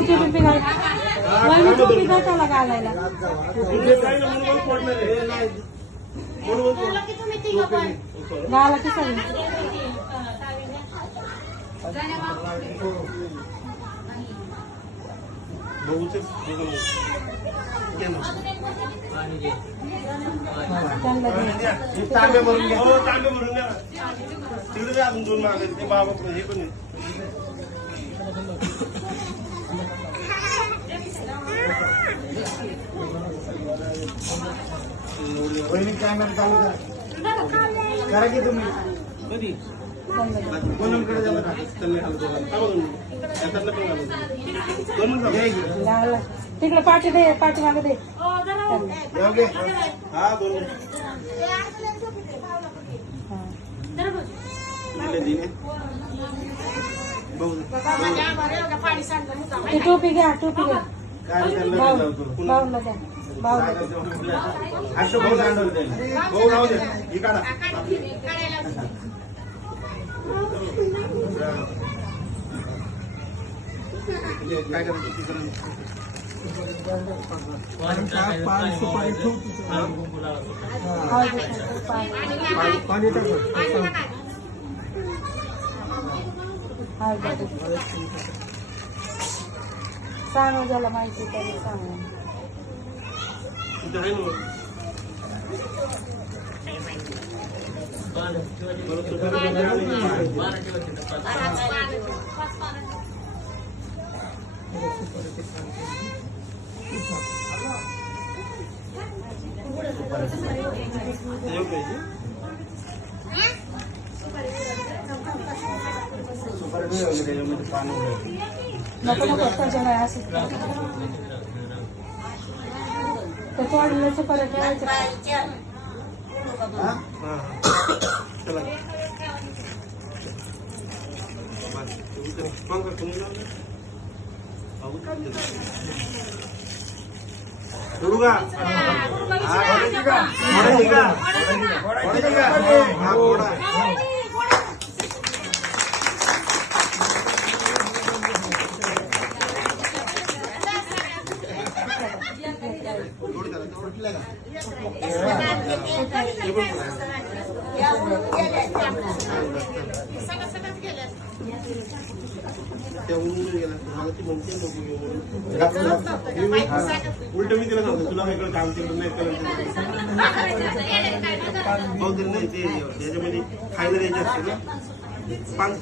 टोपी बिपी घाल वहिनी टोपी घाल त्याला घालायला घाला की सगळी तांबे भरून घ्या तिकडे अजून दोन मागे ते बाबा हे पण वहिनी कॅमेरा चालू करा की तुम्ही कोणाकडे झालं का तिकडे पाठी दे पाठी मागे दे हा दोन ती टोपी घ्या टोपी घ्या बाऊला द्या बाऊला काय करायचं सांग ज्याला माहिती त्याला सांग नको नको त्याच्या नाही असं त्याच्या वाढल्याचं परत ठेवायचं उलट मी तिला सांगतो तुला वेगळं काम केलं नाही नाही ते याच्यामध्ये खायला द्यायचे असते ना 5